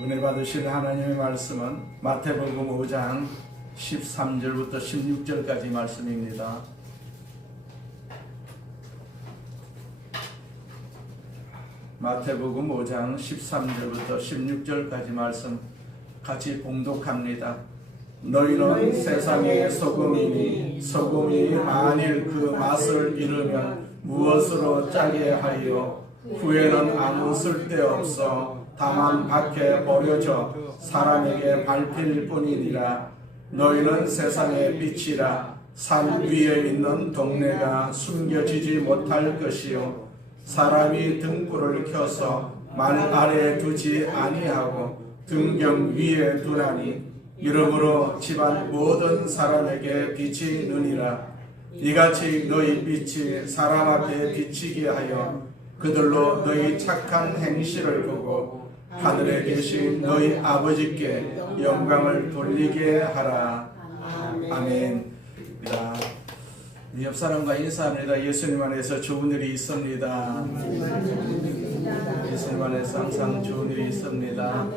은혜 받으신 하나님의 말씀은 마태복음 5장 13절부터 16절까지 말씀입니다. 마태복음 5장 13절부터 16절까지 말씀 같이 봉독합니다. 너희는 세상의 소금이니 소금이 만일 그 맛을 잃으면 무엇으로 짜게 하여 후에는 아무 쓸데없어 다만 밖에 버려져 사람에게 밟힐 뿐이니라. 너희는 세상의 빛이라. 산 위에 있는 동네가 숨겨지지 못할 것이요 사람이 등불을 켜서 만 아래에 두지 아니하고 등경 위에 두나니 이러므로 집안 모든 사람에게 빛이 느니라. 이같이 너희 빛이 사람 앞에 비치게 하여 그들로 너희 착한 행실을 보고 하늘에 계신 너희 아버지께 영광을 돌리게 하라. 아멘. 옆 사람과 인사합니다. 예수님 안에서 좋은 일이 있습니다. 예수님 안에서 항상 좋은 일이 있습니다.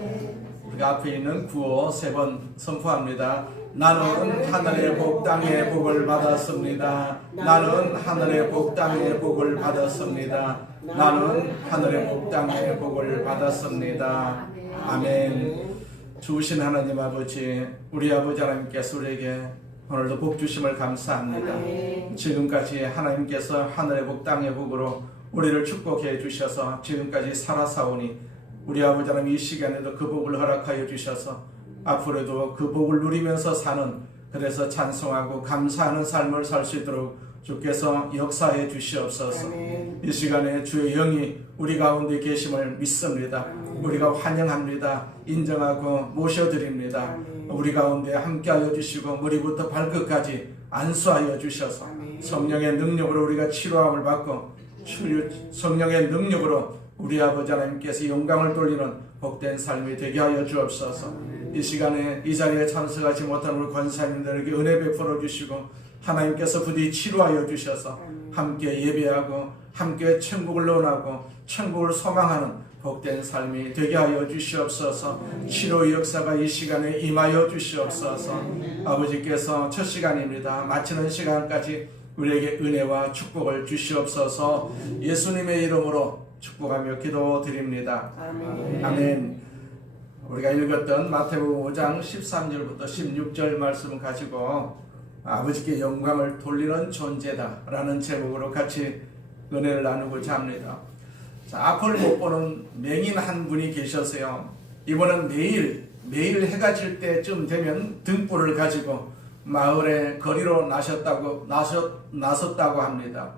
우리가 앞에 있는 구호 3번 선포합니다. 나는 하늘의 복 땅의 복을 받았습니다. 나는 하늘의 복 땅의 복을 받았습니다. 나는 하늘의 복 땅의 복을 받았습니다. 아멘. 주신 하나님 아버지, 우리 아버지 하나님께서 우리에게 오늘도 복 주심을 감사합니다. 지금까지 하나님께서 하늘의 복 땅의 복으로 우리를 축복해 주셔서 지금까지 살아사오니 우리 아버지 하나님 이 시간에도 그 복을 허락하여 주셔서 앞으로도 그 복을 누리면서 사는, 그래서 찬송하고 감사하는 삶을 살 수 있도록 주께서 역사해 주시옵소서. 이 시간에 주의 영이 우리 가운데 계심을 믿습니다. 우리가 환영합니다. 인정하고 모셔드립니다. 우리 가운데 함께하여 주시고 머리부터 발끝까지 안수하여 주셔서 성령의 능력으로 우리가 치료함을 받고 성령의 능력으로 우리 아버지 하나님께서 영광을 돌리는 복된 삶이 되게 하여 주옵소서. 이 시간에 이 자리에 참석하지 못한 우리 권사님들에게 은혜 베풀어 주시고 하나님께서 부디 치료하여 주셔서 함께 예배하고 함께 천국을 원하고 천국을 소망하는 복된 삶이 되게 하여 주시옵소서. 치료의 역사가 이 시간에 임하여 주시옵소서. 아버지께서 첫 시간입니다. 마치는 시간까지 우리에게 은혜와 축복을 주시옵소서. 예수님의 이름으로 축복하며 기도드립니다. 아멘. 우리가 읽었던 마태복음 5장 13절부터 16절 말씀을 가지고 아버지께 영광을 돌리는 존재다 라는 제목으로 같이 은혜를 나누고자 합니다. 자, 앞을 못 보는 맹인 한 분이 계셨어요. 이번은 매일 해가 질 때쯤 되면 등불을 가지고 마을의 거리로 나섰다고 합니다.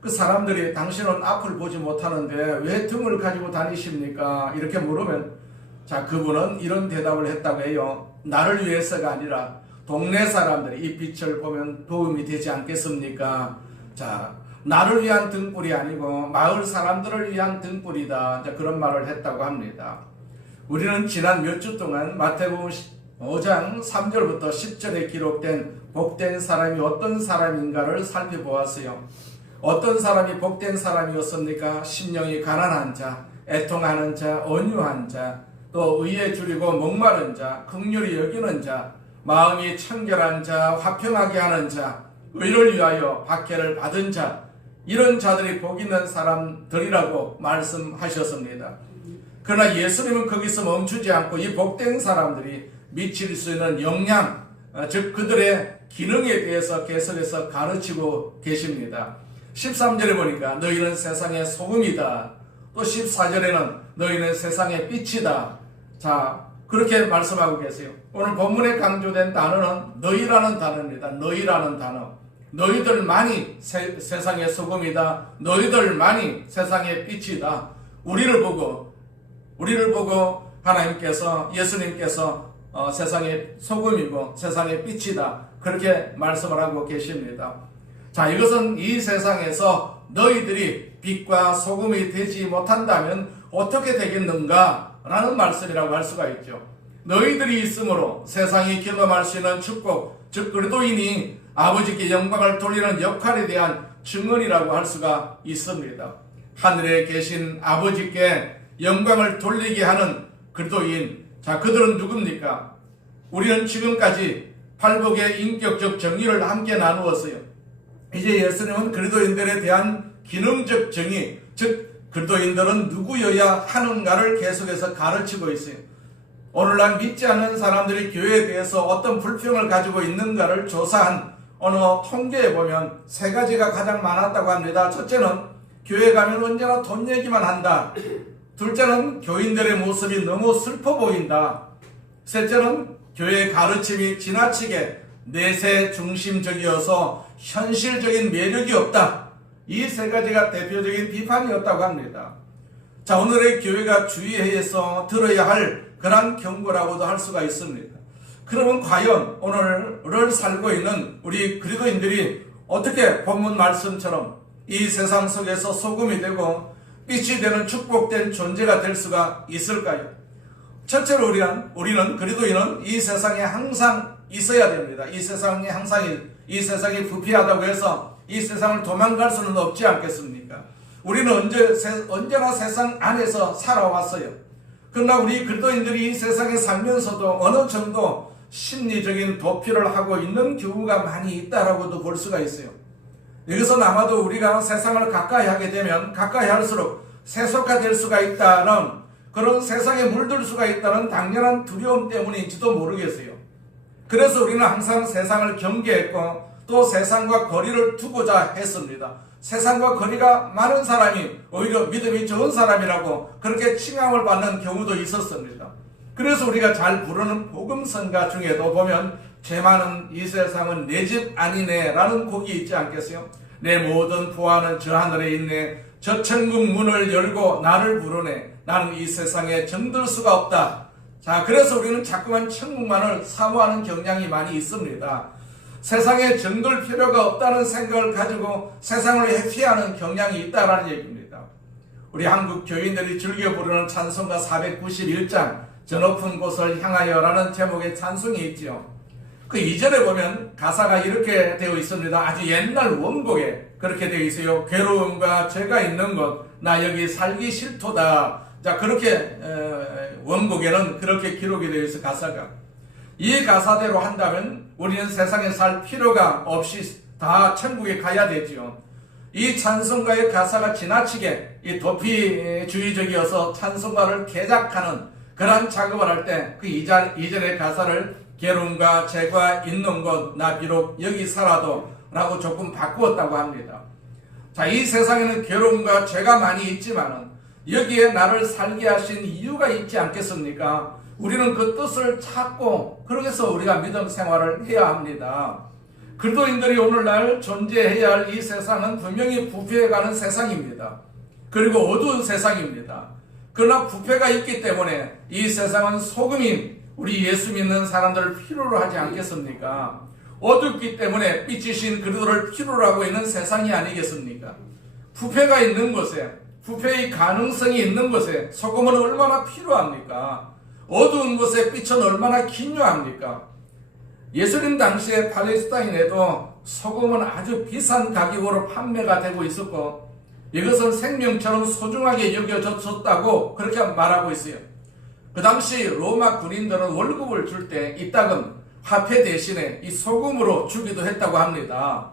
그 사람들이 당신은 앞을 보지 못하는데 왜 등을 가지고 다니십니까? 이렇게 물으면 자, 그분은 이런 대답을 했다고 해요. 나를 위해서가 아니라 동네 사람들이 이 빛을 보면 도움이 되지 않겠습니까? 자, 나를 위한 등불이 아니고 마을 사람들을 위한 등불이다. 자, 그런 말을 했다고 합니다. 우리는 지난 몇 주 동안 마태복음 5장 3절부터 10절에 기록된 복된 사람이 어떤 사람인가를 살펴보았어요. 어떤 사람이 복된 사람이었습니까? 심령이 가난한 자, 애통하는 자, 온유한 자, 또 의에 줄이고 목마른 자, 긍휼히 여기는 자, 마음이 청결한 자, 화평하게 하는 자, 의를 위하여 박해를 받은 자, 이런 자들이 복 있는 사람들이라고 말씀하셨습니다. 그러나 예수님은 거기서 멈추지 않고 이 복된 사람들이 미칠 수 있는 영향, 즉 그들의 기능에 대해서 계속해서 가르치고 계십니다. 13절에 보니까 너희는 세상의 소금이다. 또 14절에는 너희는 세상의 빛이다. 자, 그렇게 말씀하고 계세요. 오늘 본문에 강조된 단어는 너희라는 단어입니다. 너희라는 단어. 너희들만이 세상의 소금이다. 너희들만이 세상의 빛이다. 우리를 보고 하나님께서, 예수님께서 세상의 소금이고 세상의 빛이다. 그렇게 말씀을 하고 계십니다. 자, 이것은 이 세상에서 너희들이 빛과 소금이 되지 못한다면 어떻게 되겠는가? 라는 말씀이라고 할 수가 있죠. 너희들이 있으므로 세상이 경험할 수 있는 축복, 즉 그리스도인이 아버지께 영광을 돌리는 역할에 대한 증언이라고 할 수가 있습니다. 하늘에 계신 아버지께 영광을 돌리게 하는 그리스도인, 자, 그들은 누굽니까? 우리는 지금까지 팔복의 인격적 정의를 함께 나누었어요. 이제 예수님은 그리스도인들에 대한 기능적 정의, 즉 그리스도인들은 누구여야 하는가를 계속해서 가르치고 있어요. 오늘날 믿지 않는 사람들이 교회에 대해서 어떤 불평을 가지고 있는가를 조사한 어느 통계에 보면 세 가지가 가장 많았다고 합니다. 첫째는 교회 가면 언제나 돈 얘기만 한다. 둘째는 교인들의 모습이 너무 슬퍼 보인다. 셋째는 교회의 가르침이 지나치게 내세 중심적이어서 현실적인 매력이 없다. 이 세 가지가 대표적인 비판이었다고 합니다. 자, 오늘의 교회가 주의해서 들어야 할 그런 경고라고도 할 수가 있습니다. 그러면 과연 오늘을 살고 있는 우리 그리스도인들이 어떻게 본문 말씀처럼 이 세상 속에서 소금이 되고 빛이 되는 축복된 존재가 될 수가 있을까요? 첫째로 우리는 그리스도인은 이 세상에 항상 있어야 됩니다. 이 세상이 부패하다고 해서 이 세상을 도망갈 수는 없지 않겠습니까? 우리는 언제나 세상 안에서 살아왔어요. 그러나 우리 그리스도인들이 이 세상에 살면서도 어느 정도 심리적인 도피를 하고 있는 경우가 많이 있다라고도 볼 수가 있어요. 여기서 아마도 우리가 세상을 가까이 하게 되면 가까이 할수록 세속화될 수가 있다는, 그런 세상에 물들 수가 있다는 당연한 두려움 때문인지도 모르겠어요. 그래서 우리는 항상 세상을 경계했고 또 세상과 거리를 두고자 했습니다. 세상과 거리가 많은 사람이 오히려 믿음이 좋은 사람이라고 그렇게 칭함을 받는 경우도 있었습니다. 그래서 우리가 잘 부르는 복음성가 중에도 보면 죄 많은 이 세상은 내 집 아니네 라는 곡이 있지 않겠어요? 내 모든 보화는 저 하늘에 있네. 저 천국 문을 열고 나를 부르네. 나는 이 세상에 정들 수가 없다. 자, 그래서 우리는 자꾸만 천국만을 사모하는 경향이 많이 있습니다. 세상에 정들 필요가 없다는 생각을 가지고 세상을 회피하는 경향이 있다라는 얘기입니다. 우리 한국 교인들이 즐겨 부르는 찬송가 491장 저 높은 곳을 향하여라는 제목의 찬송이 있지요. 그 2절에 보면 가사가 이렇게 되어 있습니다. 아주 옛날 원곡에 그렇게 되어 있어요. 괴로움과 죄가 있는 곳 나 여기 살기 싫도다. 자, 그렇게 원곡에는 그렇게 기록이 되어 있어. 가사가 이 가사대로 한다면 우리는 세상에 살 필요가 없이 다 천국에 가야 되지요. 이 찬송가의 가사가 지나치게 이 도피주의적이어서 찬송가를 개작하는 그런 작업을 할 때 그 이전의 가사를 괴로움과 죄가 있는 곳 나 비록 여기 살아도 라고 조금 바꾸었다고 합니다. 자, 이 세상에는 괴로움과 죄가 많이 있지만은 여기에 나를 살게 하신 이유가 있지 않겠습니까? 우리는 그 뜻을 찾고 그래서 우리가 믿음 생활을 해야 합니다. 그리스도인들이 오늘날 존재해야 할 이 세상은 분명히 부패해가는 세상입니다. 그리고 어두운 세상입니다. 그러나 부패가 있기 때문에 이 세상은 소금인 우리 예수 믿는 사람들을 필요로 하지 않겠습니까? 어둡기 때문에 빛이신 그리스도를 필요로 하고 있는 세상이 아니겠습니까? 부패가 있는 곳에, 부패의 가능성이 있는 곳에 소금은 얼마나 필요합니까? 어두운 곳에 빛은 얼마나 기묘합니까? 예수님 당시에 팔레스타인에도 소금은 아주 비싼 가격으로 판매가 되고 있었고 이것은 생명처럼 소중하게 여겨졌다고 그렇게 말하고 있어요. 그 당시 로마 군인들은 월급을 줄 때 이따금 화폐 대신에 이 소금으로 주기도 했다고 합니다.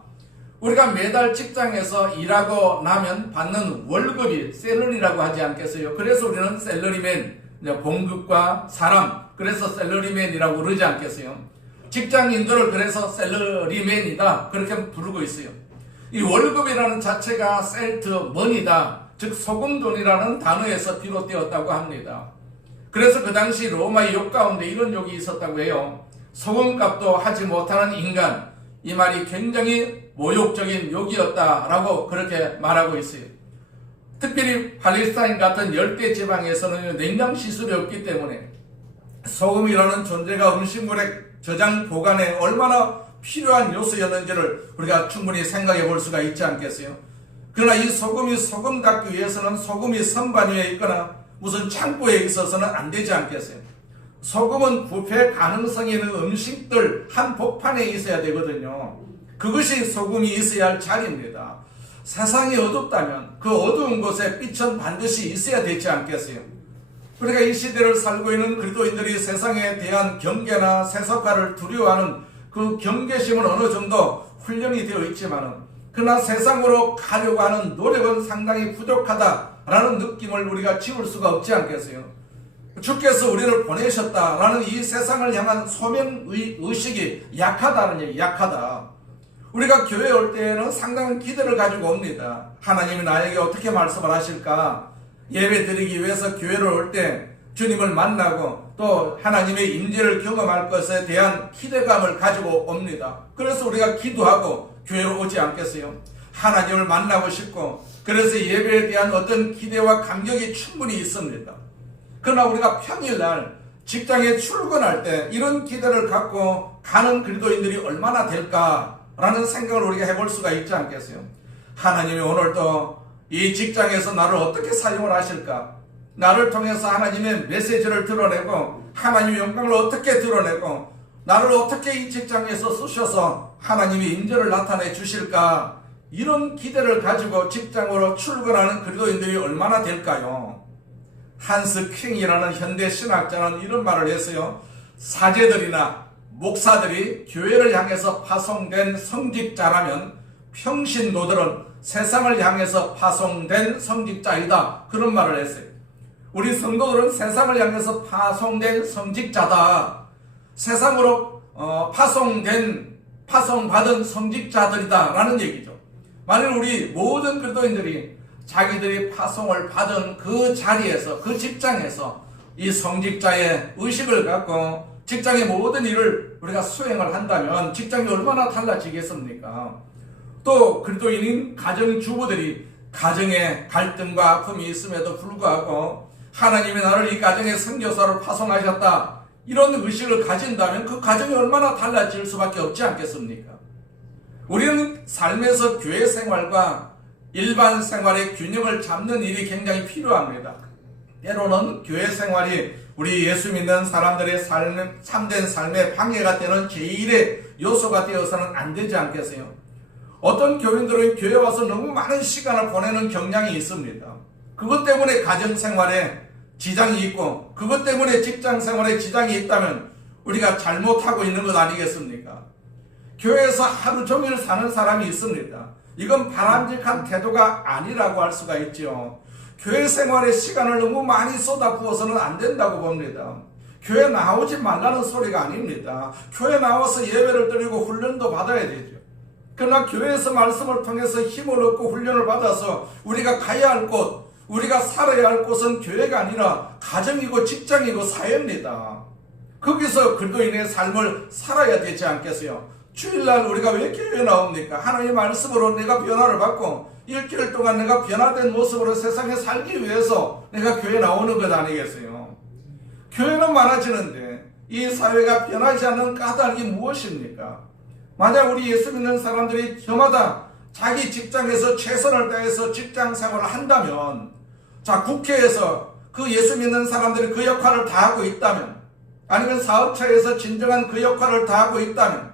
우리가 매달 직장에서 일하고 나면 받는 월급이 셀러리라고 하지 않겠어요? 그래서 우리는 셀러리맨, 봉급과 사람, 그래서 셀러리맨이라고 그러지 않겠어요? 직장인들을 그래서 셀러리맨이다 그렇게 부르고 있어요. 이 월급이라는 자체가 셀트 머니다, 즉 소금돈이라는 단어에서 비롯되었다고 합니다. 그래서 그 당시 로마의 욕 가운데 이런 욕이 있었다고 해요. 소금값도 하지 못하는 인간, 이 말이 굉장히 모욕적인 욕이었다라고 그렇게 말하고 있어요. 특별히 팔레스타인 같은 열대 지방에서는 냉장 시설이 없기 때문에 소금이라는 존재가 음식물의 저장 보관에 얼마나 필요한 요소였는지를 우리가 충분히 생각해 볼 수가 있지 않겠어요? 그러나 이 소금이 소금답기 위해서는 소금이 선반 위에 있거나 무슨 창고에 있어서는 안 되지 않겠어요? 소금은 부패 가능성이 있는 음식들 한 복판에 있어야 되거든요. 그것이 소금이 있어야 할 자리입니다. 세상이 어둡다면 그 어두운 곳에 빛은 반드시 있어야 되지 않겠어요? 우리가 이 시대를 살고 있는 그리스도인들이 세상에 대한 경계나 세속화를 두려워하는 그 경계심은 어느 정도 훈련이 되어 있지만은, 그러나 세상으로 가려고 하는 노력은 상당히 부족하다라는 느낌을 우리가 지울 수가 없지 않겠어요? 주께서 우리를 보내셨다라는 이 세상을 향한 소명의식이 약하다는 얘기, 약하다. 우리가 교회에 올 때에는 상당한 기대를 가지고 옵니다. 하나님이 나에게 어떻게 말씀을 하실까? 예배 드리기 위해서 교회를 올 때 주님을 만나고 또 하나님의 임재를 경험할 것에 대한 기대감을 가지고 옵니다. 그래서 우리가 기도하고 교회로 오지 않겠어요? 하나님을 만나고 싶고, 그래서 예배에 대한 어떤 기대와 감격이 충분히 있습니다. 그러나 우리가 평일날 직장에 출근할 때 이런 기대를 갖고 가는 그리스도인들이 얼마나 될까라는 생각을 우리가 해볼 수가 있지 않겠어요? 하나님이 오늘도 이 직장에서 나를 어떻게 사용을 하실까? 나를 통해서 하나님의 메시지를 드러내고 하나님의 영광을 어떻게 드러내고 나를 어떻게 이 직장에서 쓰셔서 하나님의 임재를 나타내 주실까? 이런 기대를 가지고 직장으로 출근하는 그리스도인들이 얼마나 될까요? 한스 킹이라는 현대 신학자는 이런 말을 했어요. 사제들이나 목사들이 교회를 향해서 파송된 성직자라면 평신도들은 세상을 향해서 파송된 성직자이다. 그런 말을 했어요. 우리 성도들은 세상을 향해서 파송된 성직자다. 세상으로 파송받은 성직자들이다 라는 얘기죠. 만일 우리 모든 그리스도인들이 자기들이 파송을 받은 그 자리에서, 그 직장에서 이 성직자의 의식을 갖고 직장의 모든 일을 우리가 수행을 한다면 직장이 얼마나 달라지겠습니까? 또 그리스도인인 가정주부들이 가정에 갈등과 아픔이 있음에도 불구하고 하나님이 나를 이 가정의 선교사로 파송하셨다, 이런 의식을 가진다면 그 가정이 얼마나 달라질 수밖에 없지 않겠습니까? 우리는 삶에서 교회 생활과 일반 생활의 균형을 잡는 일이 굉장히 필요합니다. 때로는 교회 생활이 우리 예수 믿는 사람들의 참된 삶의 방해가 되는 제1의 요소가 되어서는 안 되지 않겠어요? 어떤 교인들은 교회 와서 너무 많은 시간을 보내는 경향이 있습니다. 그것 때문에 가정생활에 지장이 있고 그것 때문에 직장생활에 지장이 있다면 우리가 잘못하고 있는 것 아니겠습니까? 교회에서 하루 종일 사는 사람이 있습니다. 이건 바람직한 태도가 아니라고 할 수가 있죠. 교회 생활에 시간을 너무 많이 쏟아부어서는 안 된다고 봅니다. 교회 나오지 말라는 소리가 아닙니다. 교회 나와서 예배를 드리고 훈련도 받아야 되죠. 그러나 교회에서 말씀을 통해서 힘을 얻고 훈련을 받아서 우리가 가야 할 곳, 우리가 살아야 할 곳은 교회가 아니라 가정이고 직장이고 사회입니다. 거기서 그리스도인의 삶을 살아야 되지 않겠어요? 주일날 우리가 왜 교회에 나옵니까? 하나님의 말씀으로 내가 변화를 받고 일주일 동안 내가 변화된 모습으로 세상에 살기 위해서 내가 교회에 나오는 것 아니겠어요? 교회는 많아지는데 이 사회가 변하지 않는 까닭이 무엇입니까? 만약 우리 예수 믿는 사람들이 저마다 자기 직장에서 최선을 다해서 직장 생활을 한다면, 자, 국회에서 그 예수 믿는 사람들이 그 역할을 다하고 있다면, 아니면 사업처에서 진정한 그 역할을 다하고 있다면,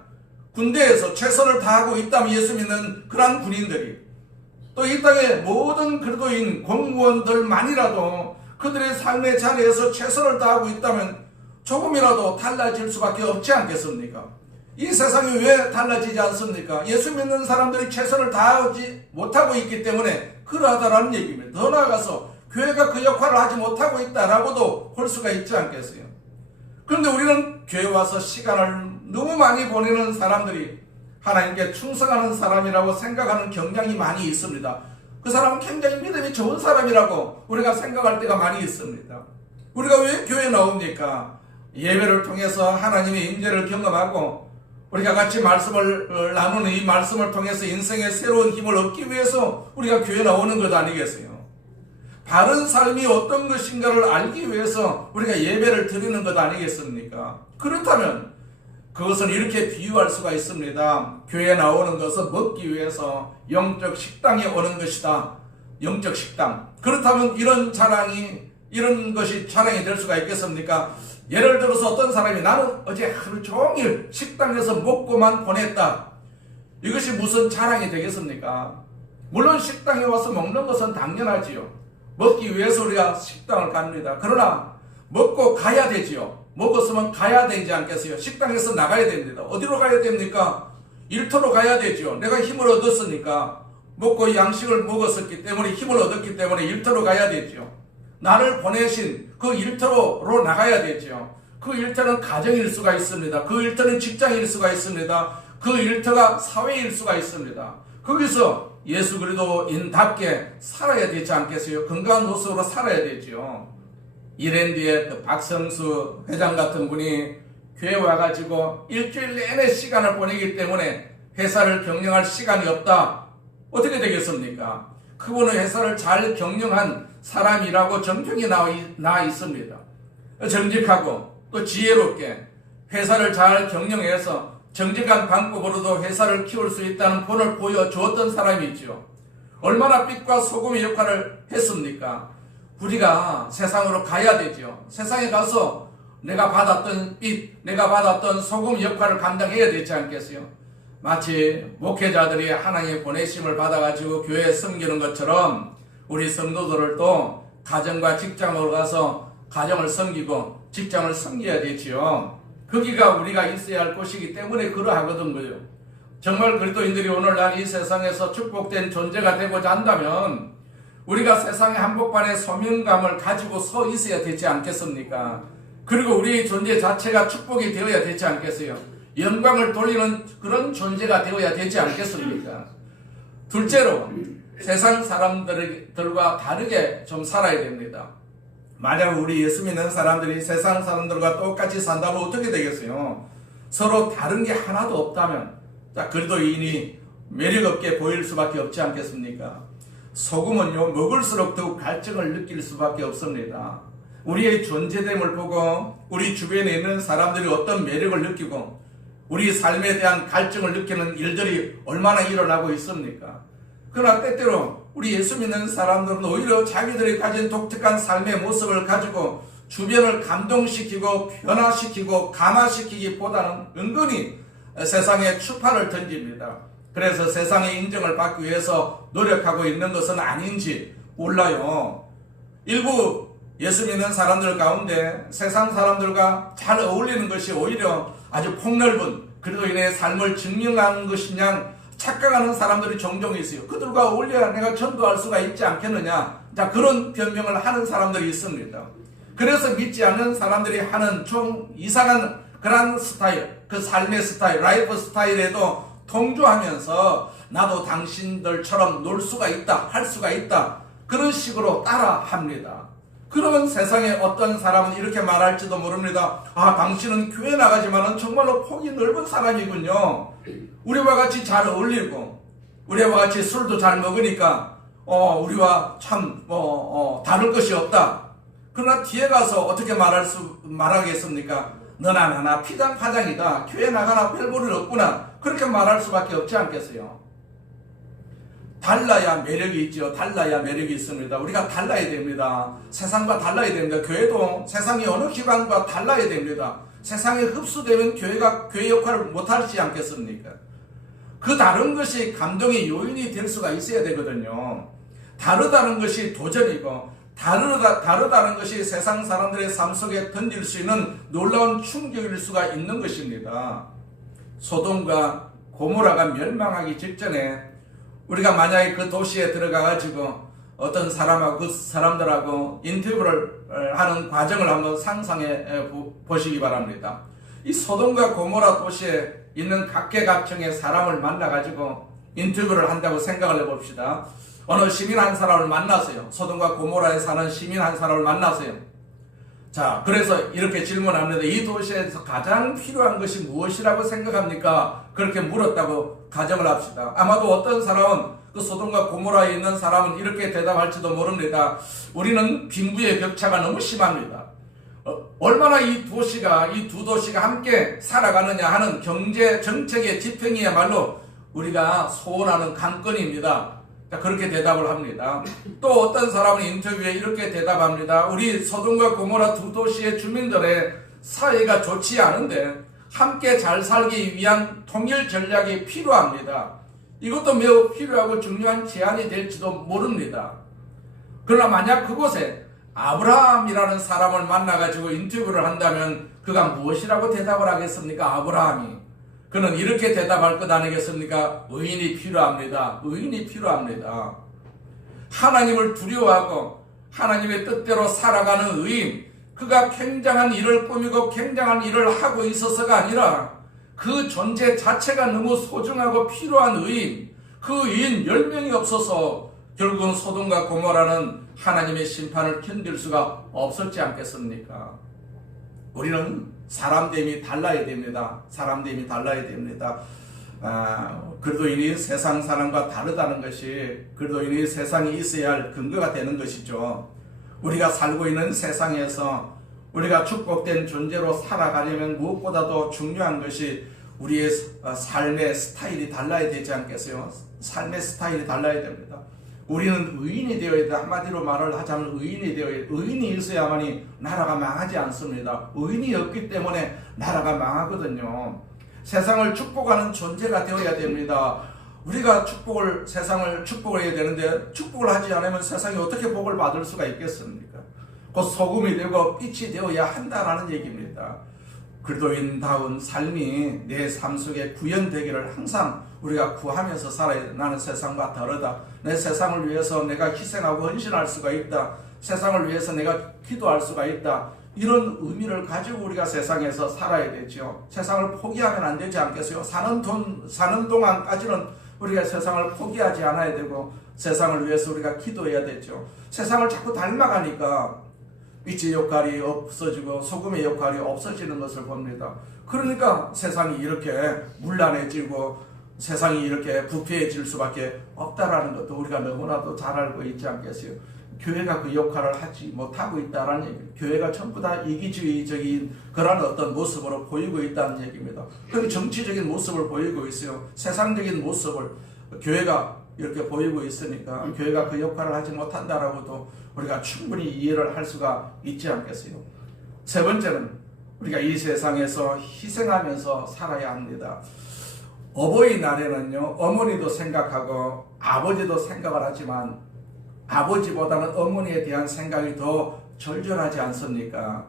군대에서 최선을 다하고 있다면 예수 믿는 그러한 군인들이, 또 이 땅의 모든 그리스도인 공무원들만이라도 그들의 삶의 자리에서 최선을 다하고 있다면 조금이라도 달라질 수밖에 없지 않겠습니까? 이 세상이 왜 달라지지 않습니까? 예수 믿는 사람들이 최선을 다하지 못하고 있기 때문에 그러하다라는 얘기입니다. 더 나아가서 교회가 그 역할을 하지 못하고 있다라고도 볼 수가 있지 않겠어요? 그런데 우리는 교회 와서 시간을 너무 많이 보내는 사람들이 하나님께 충성하는 사람이라고 생각하는 경향이 많이 있습니다. 그 사람은 굉장히 믿음이 좋은 사람이라고 우리가 생각할 때가 많이 있습니다. 우리가 왜 교회에 나옵니까? 예배를 통해서 하나님의 임재를 경험하고 우리가 같이 말씀을 나누는 이 말씀을 통해서 인생의 새로운 힘을 얻기 위해서 우리가 교회에 나오는 것 아니겠어요? 바른 삶이 어떤 것인가를 알기 위해서 우리가 예배를 드리는 것 아니겠습니까? 그렇다면 그것은 이렇게 비유할 수가 있습니다. 교회에 나오는 것은 먹기 위해서 영적 식당에 오는 것이다. 영적 식당. 그렇다면 이런 것이 자랑이 될 수가 있겠습니까? 예를 들어서 어떤 사람이 나는 어제 하루 종일 식당에서 먹고만 보냈다. 이것이 무슨 자랑이 되겠습니까? 물론 식당에 와서 먹는 것은 당연하지요. 먹기 위해서 우리가 식당을 갑니다. 그러나 먹고 가야 되지요. 먹었으면 가야 되지 않겠어요? 식당에서 나가야 됩니다. 어디로 가야 됩니까? 일터로 가야 되죠. 내가 힘을 얻었으니까, 먹고 양식을 먹었었기 때문에, 힘을 얻었기 때문에 일터로 가야 되죠. 나를 보내신 그 일터로 나가야 되죠. 그 일터는 가정일 수가 있습니다. 그 일터는 직장일 수가 있습니다. 그 일터가 사회일 수가 있습니다. 거기서 예수 그리스도인답게 살아야 되지 않겠어요? 건강한 모습으로 살아야 되죠. 이랜드의 그 박성수 회장 같은 분이 교회 와가지고 일주일 내내 시간을 보내기 때문에 회사를 경영할 시간이 없다. 어떻게 되겠습니까? 그분은 회사를 잘 경영한 사람이라고 정평이 나와 있습니다. 정직하고 또 지혜롭게 회사를 잘 경영해서 정직한 방법으로도 회사를 키울 수 있다는 본을 보여주었던 사람이죠. 얼마나 빛과 소금의 역할을 했습니까? 우리가 세상으로 가야 되죠. 세상에 가서 내가 받았던 빛, 내가 받았던 소금 역할을 감당해야 되지 않겠어요? 마치 목회자들이 하나님의 보내심을 받아가지고 교회에 섬기는 것처럼 우리 성도들도 가정과 직장으로 가서 가정을 섬기고 직장을 섬겨야 되지요. 거기가 우리가 있어야 할 곳이기 때문에 그러하거든요. 정말 그리스도인들이 오늘날 이 세상에서 축복된 존재가 되고자 한다면 우리가 세상의 한복판에 소명감을 가지고 서 있어야 되지 않겠습니까? 그리고 우리의 존재 자체가 축복이 되어야 되지 않겠어요? 영광을 돌리는 그런 존재가 되어야 되지 않겠습니까? 둘째로 세상 사람들과 다르게 좀 살아야 됩니다. 만약 우리 예수 믿는 사람들이 세상 사람들과 똑같이 산다면 어떻게 되겠어요? 서로 다른 게 하나도 없다면 그리스도인이 매력없게 보일 수밖에 없지 않겠습니까? 소금은요, 먹을수록 더욱 갈증을 느낄 수밖에 없습니다. 우리의 존재됨을 보고 우리 주변에 있는 사람들이 어떤 매력을 느끼고 우리 삶에 대한 갈증을 느끼는 일들이 얼마나 일어나고 있습니까? 그러나 때때로 우리 예수 믿는 사람들은 오히려 자기들이 가진 독특한 삶의 모습을 가지고 주변을 감동시키고 변화시키고 감화시키기보다는 은근히 세상에 추파를 던집니다. 그래서 세상의 인정을 받기 위해서 노력하고 있는 것은 아닌지 몰라요. 일부 예수 믿는 사람들 가운데 세상 사람들과 잘 어울리는 것이 오히려 아주 폭넓은 그리스도인의 삶을 증명하는 것이냐 착각하는 사람들이 종종 있어요. 그들과 어울려야 내가 전도할 수가 있지 않겠느냐. 자, 그런 변명을 하는 사람들이 있습니다. 그래서 믿지 않는 사람들이 하는 좀 이상한 그런 스타일, 그 삶의 스타일, 라이프 스타일에도 동조하면서 나도 당신들처럼 놀 수가 있다, 할 수가 있다. 그런 식으로 따라합니다. 그러면 세상에 어떤 사람은 이렇게 말할지도 모릅니다. 아, 당신은 교회 나가지만은 정말로 폭이 넓은 사람이군요. 우리와 같이 잘 어울리고, 우리와 같이 술도 잘 먹으니까, 우리와 참, 다를 것이 없다. 그러나 뒤에 가서 어떻게 말하겠습니까? 너나 나나 피장파장이다. 교회 나가나 별 볼일 없구나. 그렇게 말할 수밖에 없지 않겠어요? 달라야 매력이 있죠. 달라야 매력이 있습니다. 우리가 달라야 됩니다. 세상과 달라야 됩니다. 교회도 세상의 어느 기관과 달라야 됩니다. 세상에 흡수되면 교회가 교회 역할을 못하지 않겠습니까? 그 다른 것이 감동의 요인이 될 수가 있어야 되거든요. 다르다는 것이 도전이고 다르다는 것이 세상 사람들의 삶 속에 던질 수 있는 놀라운 충격일 수가 있는 것입니다. 소돔과 고모라가 멸망하기 직전에 우리가 만약에 그 도시에 들어가가지고 어떤 사람하고 그 사람들하고 인터뷰를 하는 과정을 한번 상상해 보시기 바랍니다. 이 소돔과 고모라 도시에 있는 각계각층의 사람을 만나가지고 인터뷰를 한다고 생각을 해봅시다. 어느 시민 한 사람을 만나세요. 소돔과 고모라에 사는 시민 한 사람을 만나세요. 자, 그래서 이렇게 질문합니다. 이 도시에서 가장 필요한 것이 무엇이라고 생각합니까? 그렇게 물었다고 가정을 합시다. 아마도 어떤 사람은 그 소돔과 고모라에 있는 사람은 이렇게 대답할지도 모릅니다. 우리는 빈부의 격차가 너무 심합니다. 얼마나 이 두 도시가 함께 살아가느냐 하는 경제 정책의 지평이야말로 우리가 소원하는 관건입니다. 그렇게 대답을 합니다. 또 어떤 사람은 인터뷰에 이렇게 대답합니다. 우리 소돔과 고모라 두 도시의 주민들의 사이가 좋지 않은데 함께 잘 살기 위한 통일 전략이 필요합니다. 이것도 매우 필요하고 중요한 제안이 될지도 모릅니다. 그러나 만약 그곳에 아브라함이라는 사람을 만나가지고 인터뷰를 한다면 그가 무엇이라고 대답을 하겠습니까? 아브라함이. 그는 이렇게 대답할 것 아니겠습니까? 의인이 필요합니다. 의인이 필요합니다. 하나님을 두려워하고 하나님의 뜻대로 살아가는 의인, 그가 굉장한 일을 꾸미고 굉장한 일을 하고 있어서가 아니라 그 존재 자체가 너무 소중하고 필요한 의인, 그 의인 10명이 없어서 결국은 소돔과 고모라는 하나님의 심판을 견딜 수가 없었지 않겠습니까? 우리는 사람됨이 달라야 됩니다. 사람됨이 달라야 됩니다. 그리스도인이 세상 사람과 다르다는 것이 그리스도인이 세상에 있어야 할 근거가 되는 것이죠. 우리가 살고 있는 세상에서 우리가 축복된 존재로 살아가려면 무엇보다도 중요한 것이 우리의 삶의 스타일이 달라야 되지 않겠어요? 삶의 스타일이 달라야 됩니다. 우리는 의인이 되어야 돼. 한마디로 말을 하자면 의인이 되어야 돼. 의인이 있어야만이 나라가 망하지 않습니다. 의인이 없기 때문에 나라가 망하거든요. 세상을 축복하는 존재가 되어야 됩니다. 우리가 세상을 축복을 해야 되는데 축복을 하지 않으면 세상이 어떻게 복을 받을 수가 있겠습니까? 곧 소금이 되고 빛이 되어야 한다라는 얘기입니다. 그리스도인다운 삶이 내 삶 속에 구현되기를 항상 우리가 구하면서 살아야 돼. 나는 세상과 다르다. 내 세상을 위해서 내가 희생하고 헌신할 수가 있다. 세상을 위해서 내가 기도할 수가 있다. 이런 의미를 가지고 우리가 세상에서 살아야 되죠. 세상을 포기하면 안 되지 않겠어요? 사는 동안까지는 우리가 세상을 포기하지 않아야 되고 세상을 위해서 우리가 기도해야 되죠. 세상을 자꾸 닮아가니까 빛의 역할이 없어지고 소금의 역할이 없어지는 것을 봅니다. 그러니까 세상이 이렇게 문란해지고 세상이 이렇게 부패해질 수밖에 없다라는 것도 우리가 너무나도 잘 알고 있지 않겠어요? 교회가 그 역할을 하지 못하고 있다라는 얘기입니다. 교회가 전부 다 이기주의적인 그런 어떤 모습으로 보이고 있다는 얘기입니다. 그 정치적인 모습을 보이고 있어요. 세상적인 모습을 교회가 이렇게 보이고 있으니까 교회가 그 역할을 하지 못한다라고도 우리가 충분히 이해를 할 수가 있지 않겠어요? 세 번째는 우리가 이 세상에서 희생하면서 살아야 합니다. 어버이날에는요, 어머니도 생각하고 아버지도 생각을 하지만 아버지보다는 어머니에 대한 생각이 더 절절하지 않습니까?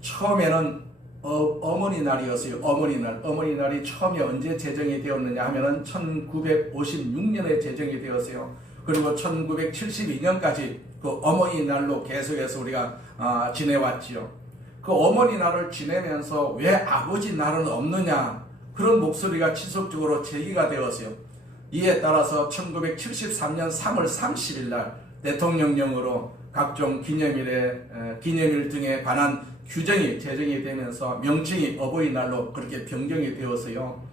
처음에는 어머니날이었어요. 어머니날이 처음에 언제 제정이 되었느냐 하면은 1956년에 제정이 되었어요. 그리고 1972년까지 그 어머니날로 계속해서 우리가 지내왔지요. 그 어머니날을 지내면서 왜 아버지날은 없느냐, 그런 목소리가 지속적으로 제기가 되었어요. 이에 따라서 1973년 3월 30일 날 대통령령으로 각종 기념일 등에 관한 규정이 제정이 되면서 명칭이 어버이날로 그렇게 변경이 되었어요.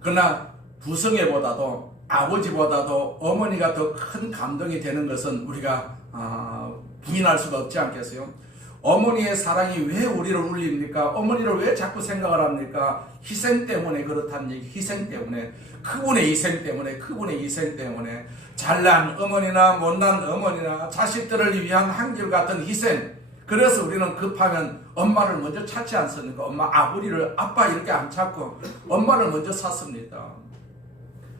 그러나 부성애보다도 아버지보다도 어머니가 더 큰 감동이 되는 것은 우리가 부인할 수가 없지 않겠어요? 어머니의 사랑이 왜 우리를 울립니까? 어머니를 왜 자꾸 생각을 합니까? 희생 때문에 그렇다는 얘기. 희생 때문에, 그분의 희생 때문에 잘난 어머니나 못난 어머니나 자식들을 위한 한결같은 희생. 그래서 우리는 급하면 엄마를 먼저 찾지 않습니까? 아빠 이렇게 안 찾고 엄마를 먼저 찾습니다.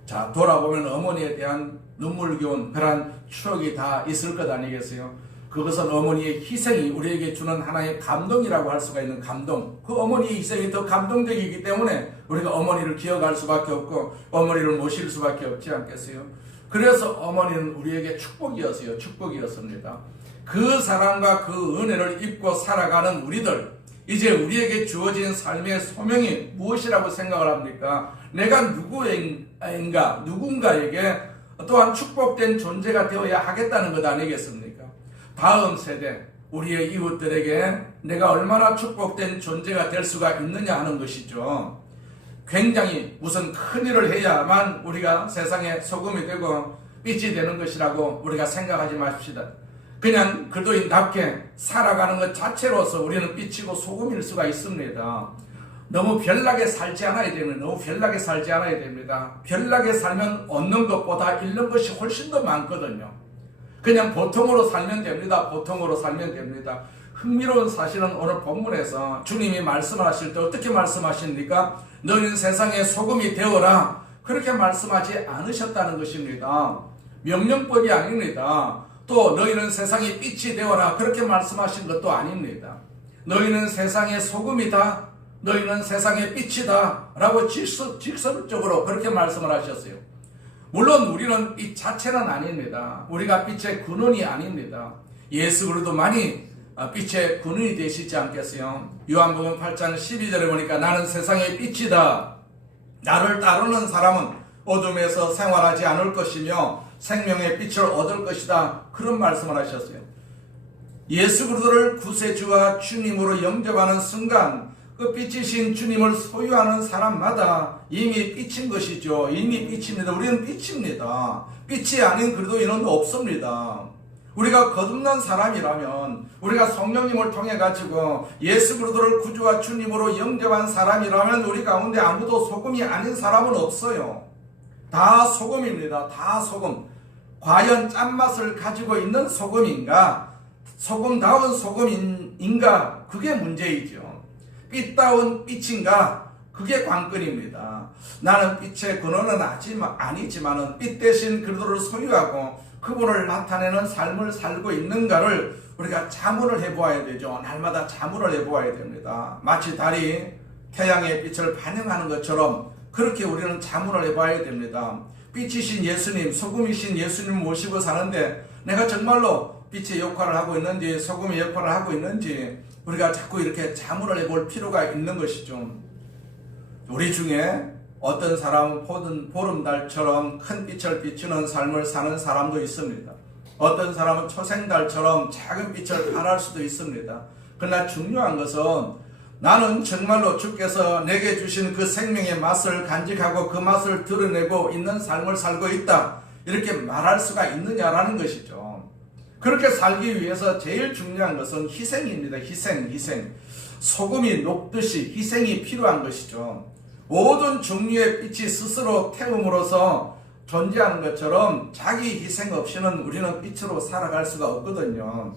자, 돌아보면 어머니에 대한 눈물겨운 그런 추억이 다 있을 것 아니겠어요? 그것은 어머니의 희생이 우리에게 주는 하나의 감동이라고 할 수가 있는 감동. 그 어머니의 희생이 더 감동적이기 때문에 우리가 어머니를 기억할 수밖에 없고 어머니를 모실 수밖에 없지 않겠어요? 그래서 어머니는 우리에게 축복이었습니다. 그 사랑과 그 은혜를 입고 살아가는 우리들, 이제 우리에게 주어진 삶의 소명이 무엇이라고 생각을 합니까? 내가 누군가에게 또한 축복된 존재가 되어야 하겠다는 것 아니겠습니까? 다음 세대, 우리의 이웃들에게 내가 얼마나 축복된 존재가 될 수가 있느냐 하는 것이죠. 굉장히 무슨 큰 일을 해야만 우리가 세상에 소금이 되고 빛이 되는 것이라고 우리가 생각하지 마십시다. 그냥 그리스도인답게 살아가는 것 자체로서 우리는 빛이고 소금일 수가 있습니다. 너무 별나게 살지 않아야 됩니다. 별나게 살면 얻는 것보다 잃는 것이 훨씬 더 많거든요. 그냥 보통으로 살면 됩니다. 흥미로운 사실은 오늘 본문에서 주님이 말씀하실 때 어떻게 말씀하십니까? 너는 세상의 소금이 되어라, 그렇게 말씀하지 않으셨다는 것입니다. 명령법이 아닙니다. 또 너희는 세상의 빛이 되어라 그렇게 말씀하신 것도 아닙니다. 너희는 세상의 소금이다, 너희는 세상의 빛이다 라고 직설적으로 그렇게 말씀을 하셨어요. 물론 우리는 빛 자체는 아닙니다. 우리가 빛의 근원이 아닙니다. 예수 그리스도만이 빛의 근원이 되시지 않겠어요? 요한복음 8장 12절에 보니까 나는 세상의 빛이다. 나를 따르는 사람은 어둠에서 생활하지 않을 것이며 생명의 빛을 얻을 것이다. 그런 말씀을 하셨어요. 예수 그리스도를 구세주와 주님으로 영접하는 순간 그 빛이신 주님을 소유하는 사람마다 이미 빛인 것이죠. 이미 빛입니다. 우리는 빛입니다. 빛이 아닌 그리스도인은 없습니다. 우리가 거듭난 사람이라면, 우리가 성령님을 통해 가지고 예수 그리스도를 구주와 주님으로 영접한 사람이라면 우리 가운데 아무도 소금이 아닌 사람은 없어요. 다 소금입니다. 다 소금. 과연 짠맛을 가지고 있는 소금인가? 소금다운 소금인가? 그게 문제이죠. 빛다운 빛인가? 그게 관건입니다. 나는 빛의 근원은 아니지만은 빛 대신 그리스도를 소유하고 그분을 나타내는 삶을 살고 있는가를 우리가 자문을 해보아야 되죠. 날마다 자문을 해보아야 됩니다. 마치 달이 태양의 빛을 반영하는 것처럼 그렇게 우리는 자문을 해봐야 됩니다. 빛이신 예수님, 소금이신 예수님 모시고 사는데 내가 정말로 빛의 역할을 하고 있는지 소금의 역할을 하고 있는지 우리가 자꾸 이렇게 자문을 해볼 필요가 있는 것이죠. 우리 중에 어떤 사람은 보름달처럼 큰 빛을 비추는 삶을 사는 사람도 있습니다. 어떤 사람은 초생달처럼 작은 빛을 발할 수도 있습니다. 그러나 중요한 것은 나는 정말로 주께서 내게 주신 그 생명의 맛을 간직하고 그 맛을 드러내고 있는 삶을 살고 있다, 이렇게 말할 수가 있느냐라는 것이죠. 그렇게 살기 위해서 제일 중요한 것은 희생입니다. 희생. 소금이 녹듯이 희생이 필요한 것이죠. 모든 종류의 빛이 스스로 태움으로써 존재하는 것처럼 자기 희생 없이는 우리는 빛으로 살아갈 수가 없거든요.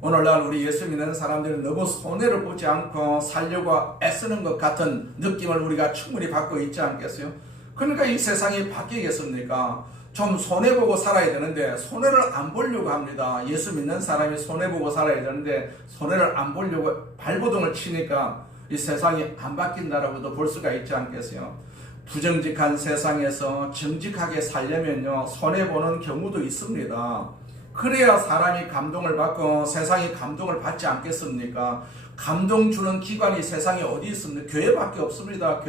오늘날 우리 예수 믿는 사람들은 너무 손해를 보지 않고 살려고 애쓰는 것 같은 느낌을 우리가 충분히 받고 있지 않겠어요? 그러니까 이 세상이 바뀌겠습니까? 좀 손해보고 살아야 되는데 손해를 안 보려고 합니다. 예수 믿는 사람이 손해보고 살아야 되는데 손해를 안 보려고 발버둥을 치니까 이 세상이 안 바뀐다라고도 볼 수가 있지 않겠어요? 부정직한 세상에서 정직하게 살려면요, 손해보는 경우도 있습니다. 그래야 사람이 감동을 받고 세상이 감동을 받지 않겠습니까? 감동 주는 기관이 세상에 어디 있습니까? 교회밖에 없습니다.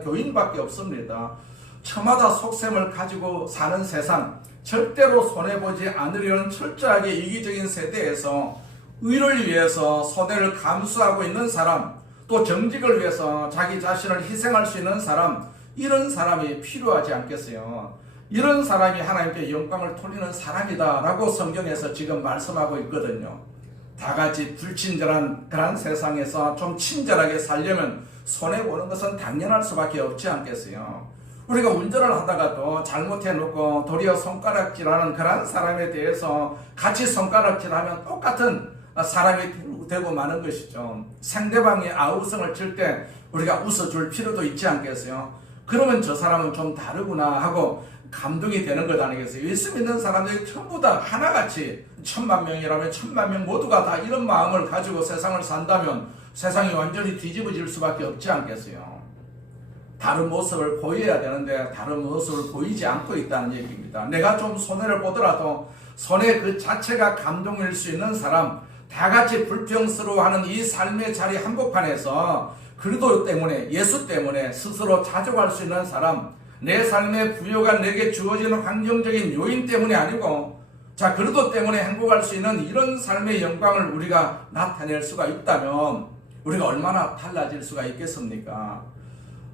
교인밖에 없습니다. 처마다 속셈을 가지고 사는 세상, 절대로 손해보지 않으려는 철저하게 이기적인 세대에서 의를 위해서 손해를 감수하고 있는 사람, 또 정직을 위해서 자기 자신을 희생할 수 있는 사람, 이런 사람이 필요하지 않겠어요? 이런 사람이 하나님께 영광을 돌리는 사람이다 라고 성경에서 지금 말씀하고 있거든요. 다같이 불친절한 그런 세상에서 좀 친절하게 살려면 손해보는 것은 당연할 수밖에 없지 않겠어요? 우리가 운전을 하다가도 잘못해놓고 도리어 손가락질하는 그런 사람에 대해서 같이 손가락질하면 똑같은 사람이 되고 마는 것이죠. 상대방이 아우성을 칠 때 우리가 웃어줄 필요도 있지 않겠어요? 그러면 저 사람은 좀 다르구나 하고 감동이 되는 것 아니겠어요? 예수 믿는 사람들이 전부 다 하나같이 10,000명이라면 10,000명 모두가 다 이런 마음을 가지고 세상을 산다면 세상이 완전히 뒤집어질 수밖에 없지 않겠어요? 다른 모습을 보여야 되는데 다른 모습을 보이지 않고 있다는 얘기입니다. 내가 좀 손해를 보더라도 손해 그 자체가 감동일 수 있는 사람, 다같이 불평스러워하는 이 삶의 자리 한복판에서 그리스도 때문에, 예수 때문에 스스로 자족할 수 있는 사람, 내 삶의 부여가 내게 주어지는 환경적인 요인 때문이 아니고 그리스도 때문에 행복할 수 있는 이런 삶의 영광을 우리가 나타낼 수가 있다면 우리가 얼마나 달라질 수가 있겠습니까?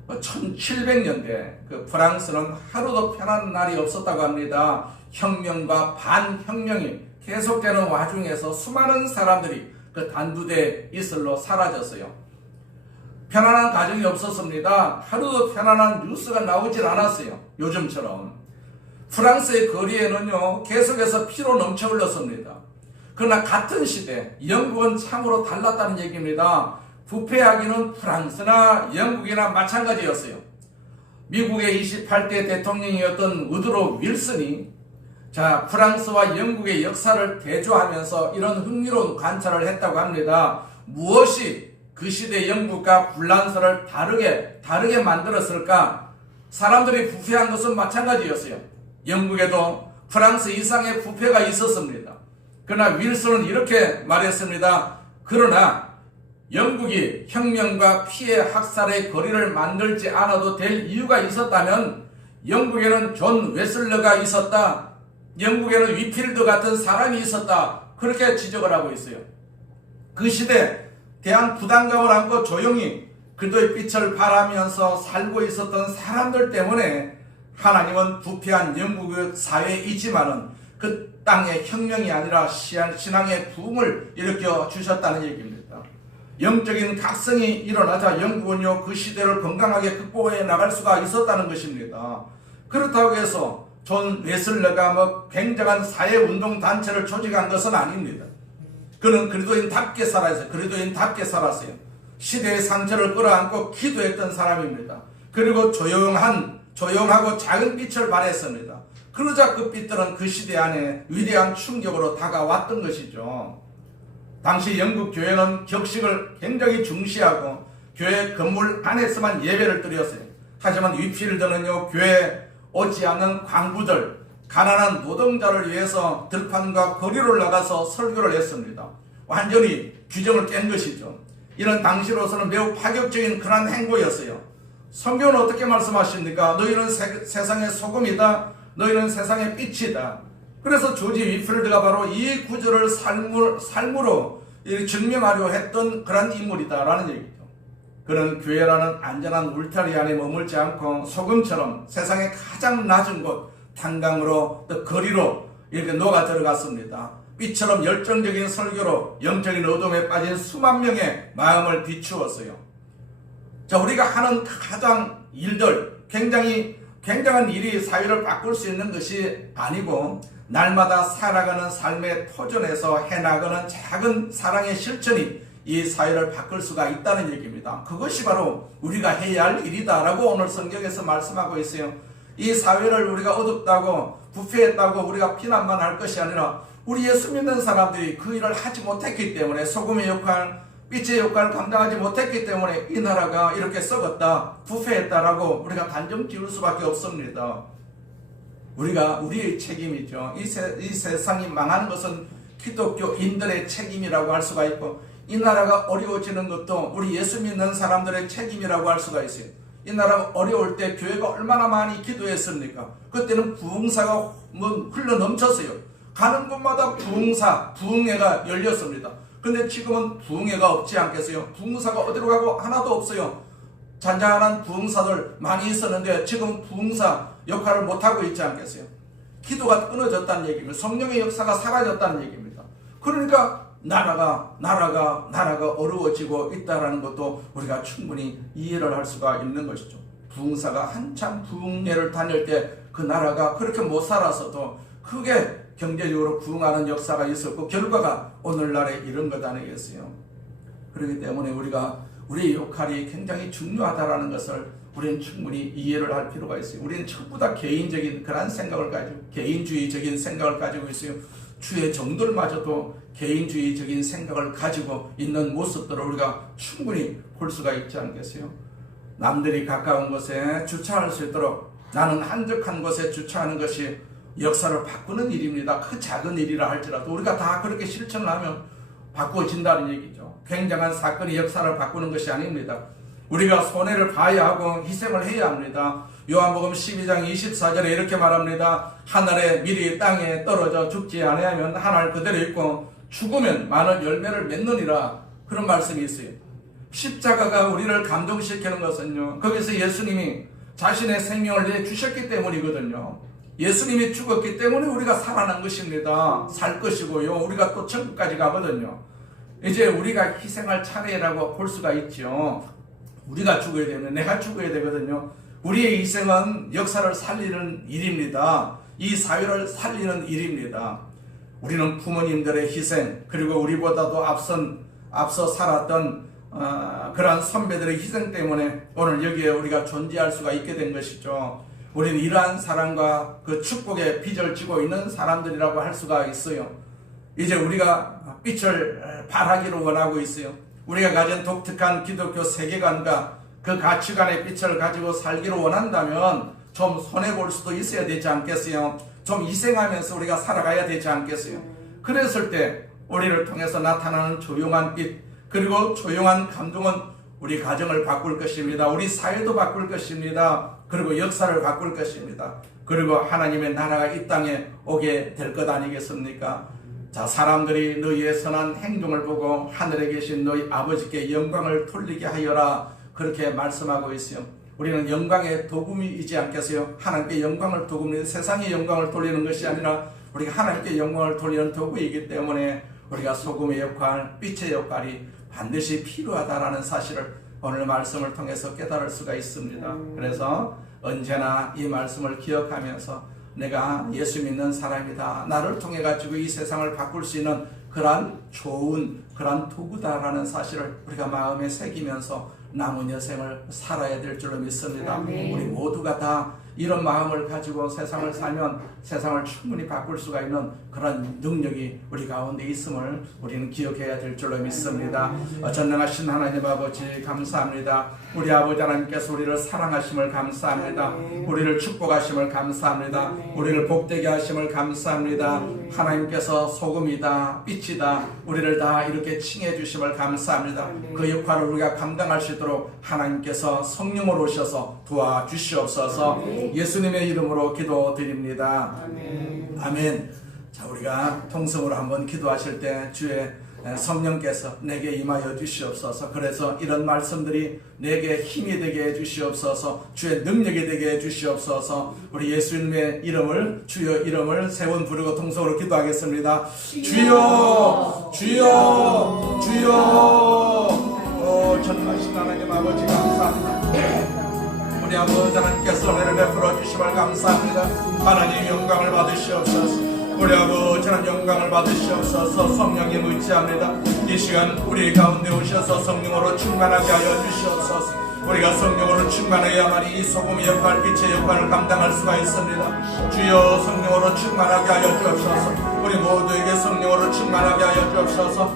1700년대 그 프랑스는 하루도 편한 날이 없었다고 합니다. 혁명과 반혁명이 계속되는 와중에서 수많은 사람들이 그 단두대 이슬로 사라졌어요. 편안한 가정이 없었습니다. 하루도 편안한 뉴스가 나오질 않았어요. 요즘처럼. 프랑스의 거리에는요, 계속해서 피로 넘쳐 흘렀습니다. 그러나 같은 시대, 영국은 참으로 달랐다는 얘기입니다. 부패하기는 프랑스나 영국이나 마찬가지였어요. 미국의 28대 대통령이었던 우드로 윌슨이 자, 프랑스와 영국의 역사를 대조하면서 이런 흥미로운 관찰을 했다고 합니다. 무엇이 그 시대 영국과 불란서를 다르게 만들었을까? 사람들이 부패한 것은 마찬가지였어요. 영국에도 프랑스 이상의 부패가 있었습니다. 그러나 윌슨은 이렇게 말했습니다. 그러나 영국이 혁명과 피해 학살의 거리를 만들지 않아도 될 이유가 있었다면 영국에는 존 웨슬러가 있었다. 영국에는 위필드 같은 사람이 있었다. 그렇게 지적을 하고 있어요. 그 시대 대한 부담감을 안고 조용히 그리스도의 빛을 바라면서 살고 있었던 사람들 때문에 하나님은 부패한 영국의 사회에 있지만은 그 땅의 혁명이 아니라 신앙의 부흥을 일으켜 주셨다는 얘기입니다. 영적인 각성이 일어나자 영국은요 그 시대를 건강하게 극복해 나갈 수가 있었다는 것입니다. 그렇다고 해서 존 웨슬러가 굉장한 사회운동 단체를 조직한 것은 아닙니다. 그는 그리스도인답게 살았어요. 시대의 상처를 끌어안고 기도했던 사람입니다. 그리고 조용하고 작은 빛을 발했습니다. 그러자 그 빛들은 그 시대 안에 위대한 충격으로 다가왔던 것이죠. 당시 영국 교회는 격식을 굉장히 중시하고 교회 건물 안에서만 예배를 드렸어요. 하지만 위필드는요 교회에 오지 않는 광부들, 가난한 노동자를 위해서 들판과 거리로 나가서 설교를 했습니다. 완전히 규정을 깬 것이죠. 이런 당시로서는 매우 파격적인 그런 행보였어요. 성경은 어떻게 말씀하십니까? 너희는 세상의 소금이다. 너희는 세상의 빛이다. 그래서 조지 위필드가 바로 이 구절을 삶으로 증명하려 했던 그런 인물이다라는 얘기죠. 그는 교회라는 안전한 울타리 안에 머물지 않고 소금처럼 세상의 가장 낮은 곳 탄강으로 또 거리로 이렇게 녹아 들어갔습니다. 빛처럼 열정적인 설교로 영적인 어둠에 빠진 수만 명의 마음을 비추었어요. 자, 우리가 하는 가장 일들, 굉장한 일이 사회를 바꿀 수 있는 것이 아니고 날마다 살아가는 삶의 터전에서 해나가는 작은 사랑의 실천이 이 사회를 바꿀 수가 있다는 얘기입니다. 그것이 바로 우리가 해야 할 일이다라고 오늘 성경에서 말씀하고 있어요. 이 사회를 우리가 어둡다고 부패했다고 우리가 비난만 할 것이 아니라 우리 예수 믿는 사람들이 그 일을 하지 못했기 때문에 소금의 역할, 빛의 역할을 감당하지 못했기 때문에 이 나라가 이렇게 썩었다, 부패했다라고 우리가 단정 지을 수밖에 없습니다. 우리의 책임이죠. 이 세상이 망하는 것은 기독교인들의 책임이라고 할 수가 있고 이 나라가 어려워지는 것도 우리 예수 믿는 사람들의 책임이라고 할 수가 있어요. 이 나라가 어려울 때 교회가 얼마나 많이 기도했습니까? 그때는 부흥사가 흘러 넘쳤어요. 가는 곳마다 부흥회가 열렸습니다. 근데 지금은 부흥회가 없지 않겠어요? 부흥사가 어디로 가고 하나도 없어요. 잔잔한 부흥사들 많이 있었는데 지금 부흥사 역할을 못하고 있지 않겠어요? 기도가 끊어졌다는 얘기입니다. 성령의 역사가 사라졌다는 얘기입니다. 그러니까 나라가 어려워지고 있다는 것도 우리가 충분히 이해를 할 수가 있는 것이죠. 부흥사가 한참 부흥회를 다닐 때 그 나라가 그렇게 못 살았어도 크게 경제적으로 부흥하는 역사가 있었고 결과가 오늘날에 이런 것 아니겠어요? 그렇기 때문에 우리의 역할이 굉장히 중요하다는 것을 우리는 충분히 이해를 할 필요가 있어요. 우리는 전부 다 개인적인 그런 생각을 가지고 개인주의적인 생각을 가지고 있어요. 주의 종들마저도 개인주의적인 생각을 가지고 있는 모습들을 우리가 충분히 볼 수가 있지 않겠어요? 남들이 가까운 곳에 주차할 수 있도록 나는 한적한 곳에 주차하는 것이 역사를 바꾸는 일입니다. 그 작은 일이라 할지라도 우리가 다 그렇게 실천을 하면 바꾸어진다는 얘기죠. 굉장한 사건이 역사를 바꾸는 것이 아닙니다. 우리가 손해를 봐야 하고 희생을 해야 합니다. 요한복음 12장 24절에 이렇게 말합니다. 하늘의 밀이 땅에 떨어져 죽지 아니하면 하늘 그대로 있고 죽으면 많은 열매를 맺느니라. 그런 말씀이 있어요. 십자가가 우리를 감동시키는 것은요, 거기서 예수님이 자신의 생명을 내주셨기 때문이거든요. 예수님이 죽었기 때문에 우리가 살아난 것입니다. 살 것이고요. 우리가 또 천국까지 가거든요. 이제 우리가 희생할 차례라고 볼 수가 있죠. 우리가 죽어야 되면 내가 죽어야 되거든요. 우리의 희생은 역사를 살리는 일입니다. 이 사회를 살리는 일입니다. 우리는 부모님들의 희생, 그리고 우리보다도 앞서 살았던 그러한 선배들의 희생 때문에 오늘 여기에 우리가 존재할 수가 있게 된 것이죠. 우리는 이러한 사랑과 그 축복의 빚을 지고 있는 사람들이라고 할 수가 있어요. 이제 우리가 빛을 발하기를 원하고 있어요. 우리가 가진 독특한 기독교 세계관과 그 가치관의 빛을 가지고 살기를 원한다면 좀 손해볼 수도 있어야 되지 않겠어요? 좀 희생하면서 우리가 살아가야 되지 않겠어요? 그랬을 때 우리를 통해서 나타나는 조용한 빛, 그리고 조용한 감동은 우리 가정을 바꿀 것입니다. 우리 사회도 바꿀 것입니다. 그리고 역사를 바꿀 것입니다. 그리고 하나님의 나라가 이 땅에 오게 될 것 아니겠습니까? 자, 사람들이 너희의 선한 행동을 보고 하늘에 계신 너희 아버지께 영광을 돌리게 하여라, 그렇게 말씀하고 있어요. 우리는 영광의 도구이지 않겠어요? 하나님께 영광을 도구입니다. 세상에 영광을 돌리는 것이 아니라 우리가 하나님께 영광을 돌리는 도구이기 때문에 우리가 소금의 역할, 빛의 역할이 반드시 필요하다라는 사실을 오늘 말씀을 통해서 깨달을 수가 있습니다. 그래서 언제나 이 말씀을 기억하면서 내가 예수 믿는 사람이다, 나를 통해 가지고 이 세상을 바꿀 수 있는 그러한 좋은 그러한 도구다라는 사실을 우리가 마음에 새기면서 남은 여생을 살아야 될 줄로 믿습니다. 우리 모두가 다 이런 마음을 가지고 세상을 살면 세상을 충분히 바꿀 수가 있는 그런 능력이 우리 가운데 있음을 우리는 기억해야 될 줄로 믿습니다. 전능하신 하나님 아버지 감사합니다. 우리 아버지 하나님께서 우리를 사랑하심을 감사합니다. 우리를 축복하심을 감사합니다. 우리를 복되게 하심을 감사합니다. 하나님께서 소금이다, 빛이다, 우리를 다 이렇게 칭해 주심을 감사합니다. 그 역할을 우리가 감당할 수 있도록 하나님께서 성령으로 오셔서 도와주시옵소서. 예수님의 이름으로 기도드립니다. 아멘. 자, 우리가 통성으로 한번 기도하실 때 주의 성령께서 내게 임하여 주시옵소서. 그래서 이런 말씀들이 내게 힘이 되게 해 주시옵소서. 주의 능력이 되게 해 주시옵소서. 우리 예수님의 이름을, 주여 이름을 세 번 부르고 통성으로 기도하겠습니다. 주여, 주여, 주여. 전능하신 하나님 아버지 감사합니다. 우리 아버지 하나님께서 은혜를 베풀어 주심을 감사합니다. 하나님 영광을 받으시옵소서. 우리 아버지 하나님 영광을 받으시옵소서. 성령님 의지합니다. 이 시간 우리 가운데 오셔서 성령으로 충만하게 하여 주시옵소서. 우리가 성령으로 충만해야만이 이 소금의 역할, 빛의 역할을 감당할 수가 있습니다. 주여 성령으로 충만하게 하여 주옵소서. 우리 모두에게 성령으로 충만하게 하여 주옵소서.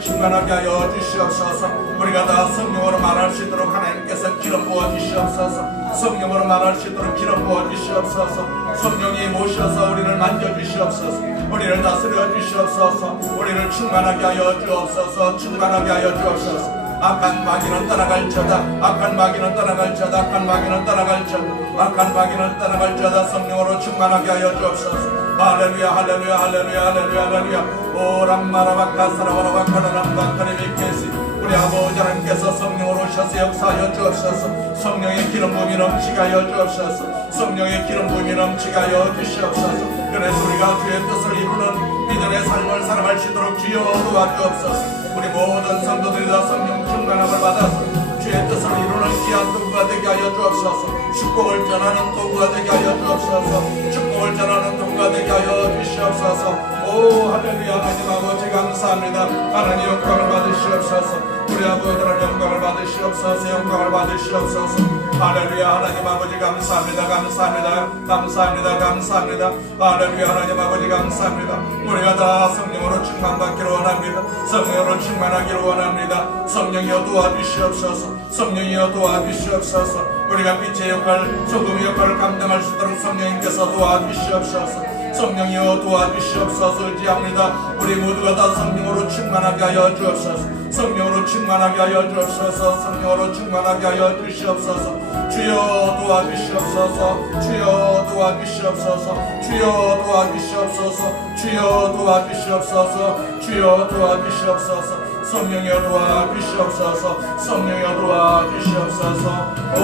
충만하게 하여 주시옵소서. 우리가 다 성령으로 말할 수 있도록 하나님께서 기름 부어 주시옵소서. 성령으로 말할 수 있도록 기름 부어 주시옵소서. 성령이 모셔서 우리를 만져 주시옵소서. 우리를 다스려 주시옵소서. 우리를 충만하게 하여 주옵소서. 충만하게 하여 주옵소서. 악한 마귀는 떠나갈지어다. 악한 마귀는 떠나갈지어다. 악한 마귀는 떠나갈지어다. 악한 마귀는 떠나갈지어다. 성령으로 충만하게 하여 주옵소서. 할렐루야 할렐루야 할렐루야 할렐루야 할렐루야. 오람마라바카사라바라바카라람바카리미케시. 우리 아버지 하나님께서 성령으로 오셔서 역사하여 주옵소서. 성령의 기름 부음이 넘치게 하여 주옵소서. 성령의 기름 부음이 넘치게 하여 주시옵소서. 그래서 우리가 주의 뜻을 이루는 믿음의 삶을 살아갈 수 있도록 주여 도와주옵소서. 우리 모든 성도들이 다 성령 충만함을 받아서 주의 뜻을 이루는 귀한 도구가 되게 하여 주옵소서. 축복을 전하는 도구가 되게 하여 주옵소서. 축복을 전하는 도구가 되게 하여 주시옵소서. 오 할렐루야. 하나님 아버지 감사합니다. 하나님 영광을 받으시옵소서. 우리 아버지는 영광을 받으시옵소서. 영광을 받으시옵소서. 할렐루야. 하나님 아버지 감사합니다. 감사합니다. 감사합니다. 감사합니다. 할렐루야. 하나님 아버지 감사합니다. 우리가 다 성령으로 충만받기를 원합니다. 성령으로 충만하기를 원합니다. 성령이여 도와주시옵소서. 성령이여 도와주시옵소서. 우리가 빛의 역할, 소금의 역할을 감당할 수 있도록 성령님께서 도와주시옵소서. 성령이여 도와주시옵소서. 의지합니다. 우리 모두가 다 성령으로 충만하게 하여 주옵소서. 성령으로 충만하게 하여 주옵소서. 성령으로 충만하게 하여 주시옵소서. 주여 도와주시옵소서. 주여 도와주시옵소서. 주여 도와주시옵소서. 주여 도와주시옵소서. 주여 도와주시옵소서. 성령이여 도와주시옵소서. 성령이여 도와주시옵소서. 오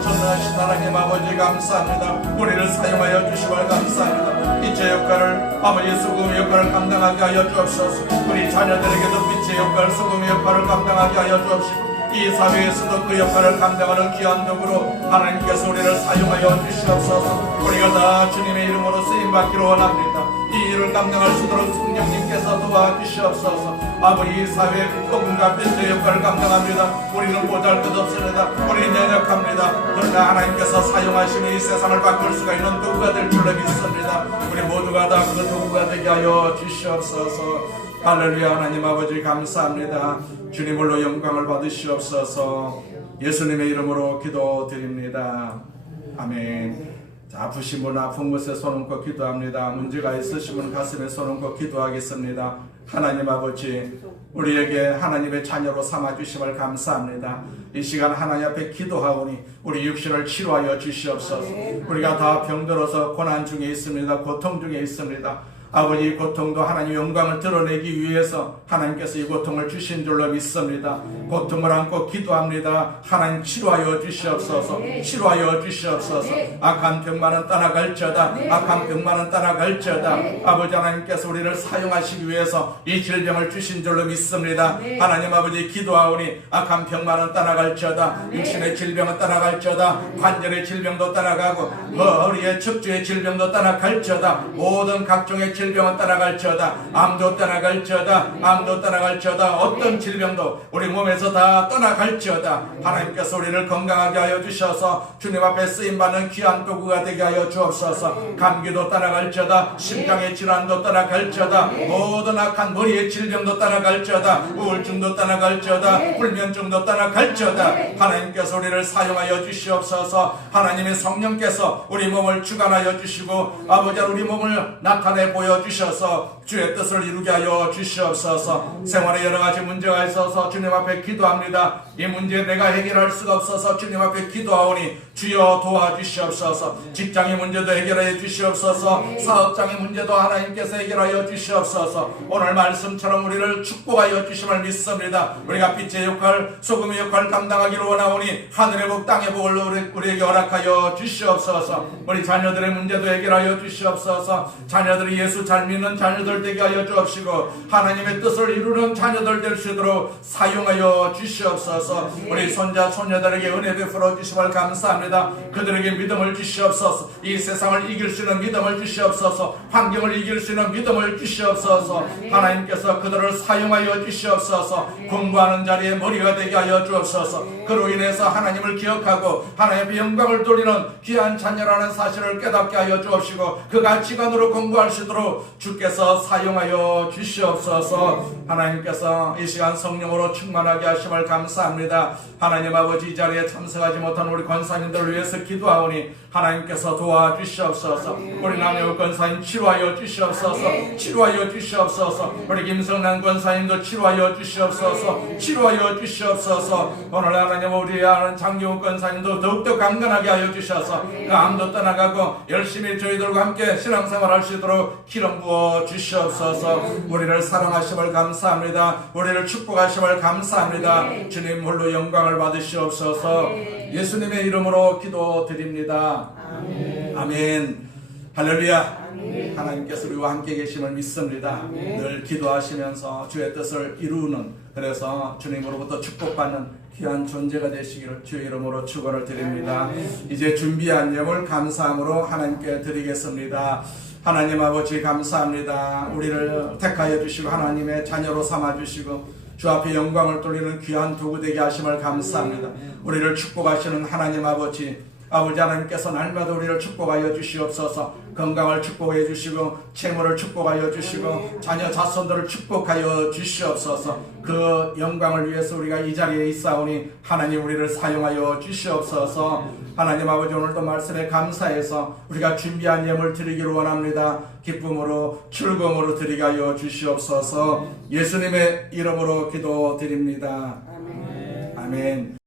전능하신 하나님 아버지 감사합니다. 우리를 사용하여 주시걸 감사합니다. 빛의 역할을, 아버지 소금의 역할을 감당하게 하여 주옵소서. 우리 자녀들에게도 빛의 역할, 소금의 역할을 감당하게 하여 주옵시고, 이 사회에서도 그 역할을 감당하는 귀한 도구로 하나님께서 우리를 사용하여 주시옵소서. 우리가 다 주님의 이름으로 쓰임받기를 원합니다. 이 일을 감당할 수 있도록 성령님께서 도와주시옵소서. 아버지 사회 복음과 빛의 역할을 감당합니다. 우리는 보잘것없습니다. 우리는 연약합니다. 그러나 하나님께서 사용하시니 이 세상을 바꿀 수가 있는 도구가 될 줄로 믿습니다. 우리 모두가 다 그 도구가 되게 하여 주시옵소서. 할렐루야. 하나님 아버지 감사합니다. 주님 홀로 영광을 받으시옵소서. 예수님의 이름으로 기도드립니다. 아멘. 자, 아프신 분 아픈 곳에 손 얹고 기도합니다. 문제가 있으신 분 가슴에 손 얹고 기도하겠습니다. 하나님 아버지, 우리에게 하나님의 자녀로 삼아주심을 감사합니다. 이 시간 하나님 앞에 기도하오니 우리 육신을 치료하여 주시옵소서. 우리가 다 병들어서 고난 중에 있습니다. 고통 중에 있습니다. 아버지, 고통도 하나님 영광을 드러내기 위해서 하나님께서 이 고통을 주신 줄로 믿습니다. 고통을 안고 기도합니다. 하나님 치료하여 주시옵소서. 치료하여 주시옵소서. 악한 병만은 떠나갈지어다. 악한 병만은 떠나갈지어다. 아버지 하나님께서 우리를 사용하시기 위해서 이 질병을 주신 줄로 믿습니다. 하나님 아버지, 기도하오니 악한 병만은 떠나갈지어다. 육신의 질병은 떠나갈지어다. 관절의 질병도 떠나가고 허리의 척추의 질병도 떠나갈지어다. 모든 각종의 질병은 떠나갈지어다. 암도 떠나갈지어다. 암도 떠나갈지어다. 어떤 질병도 우리 몸에서 다 떠나갈지어다. 하나님께서 우리를 건강하게 하여 주셔서 주님 앞에 쓰임받는 귀한 도구가 되게 하여 주옵소서. 감기도 떠나갈지어다. 심장의 질환도 떠나갈지어다. 모든 악한 머리의 질병도 떠나갈지어다. 우울증도 떠나갈지어다. 불면증도 떠나갈지어다. 하나님께서 우리를 사용하여 주시옵소서. 하나님의 성령께서 우리 몸을 주관하여 주시고 아버지 우리 몸을 나타내 보여주셔서 주의 뜻을 이루게 하여 주시옵소서. 생활에 여러 가지 문제가 있어서 주님 앞에 기도합니다. 이 문제 내가 해결할 수가 없어서 주님 앞에 기도하오니 주여 도와주시옵소서. 직장의 문제도 해결하여 주시옵소서. 사업장의 문제도 하나님께서 해결하여 주시옵소서. 오늘 말씀처럼 우리를 축복하여 주심을 믿습니다. 우리가 빛의 역할, 소금의 역할을 감당하기를 원하오니 하늘의 복 땅의 복을 우리에게 허락하여 주시옵소서. 우리 자녀들의 문제도 해결하여 주시옵소서. 자녀들이 예수 잘 믿는 자녀들 되게 하여 주옵시고 하나님의 뜻을 이루는 자녀들 될 수 있도록 사용하여 주시옵소서. 우리 손자 손녀들에게 은혜 베풀어 주심을 감사합니다. 그들에게 믿음을 주시옵소서. 이 세상을 이길 수 있는 믿음을 주시옵소서. 환경을 이길 수 있는 믿음을 주시옵소서. 하나님께서 그들을 사용하여 주시옵소서. 공부하는 자리에 머리가 되게 하여 주옵소서. 그로 인해서 하나님을 기억하고 하나님의 영광을 돌리는 귀한 자녀라는 사실을 깨닫게 하여 주옵시고 그 가치관으로 공부할 수 있도록 주께서 사용하여 주시옵소서. 하나님께서 이 시간 성령으로 충만하게 하심을 감사합니다. 하나님 아버지, 이 자리에 참석하지 못한 우리 권사님들을 위해서 기도하오니 하나님께서 도와주시옵소서. 우리 남의 권사님 치료하여 주시옵소서. 치료하여 주시옵소서. 우리 김성남 권사님도 치료하여 주시옵소서. 치료하여 주시옵소서. 오늘 하나님 우리 장경욱 권사님도 더욱더 강건하게 하여 주셔서 그 암도 떠나가고 열심히 저희들과 함께 신앙생활 할 수 있도록 기름 부어 주시옵소서. 우리를 사랑하심을 감사합니다. 우리를 축복하심을 감사합니다. 주님 홀로 영광을 받으시옵소서. 예수님의 이름으로 기도드립니다. 아멘. 할렐루야. 하나님께서 우리와 함께 계심을 믿습니다. 늘 기도하시면서 주의 뜻을 이루는, 그래서 주님으로부터 축복받는 귀한 존재가 되시기를 주의 이름으로 축원을 드립니다. 이제 준비한 예물 감사함으로 하나님께 드리겠습니다. 하나님 아버지 감사합니다. 우리를 택하여 주시고 하나님의 자녀로 삼아 주시고 주 앞에 영광을 돌리는 귀한 도구 되게 하심을 감사합니다. 우리를 축복하시는 하나님 아버지 하나님께서 날마다 우리를 축복하여 주시옵소서. 건강을 축복해 주시고 재물을 축복하여 주시고 자녀 자손들을 축복하여 주시옵소서. 그 영광을 위해서 우리가 이 자리에 있사오니 하나님 우리를 사용하여 주시옵소서. 하나님 아버지, 오늘도 말씀에 감사해서 우리가 준비한 예물 드리기를 원합니다. 기쁨으로 즐거움으로 드리게 하여 주시옵소서. 예수님의 이름으로 기도드립니다. 아멘.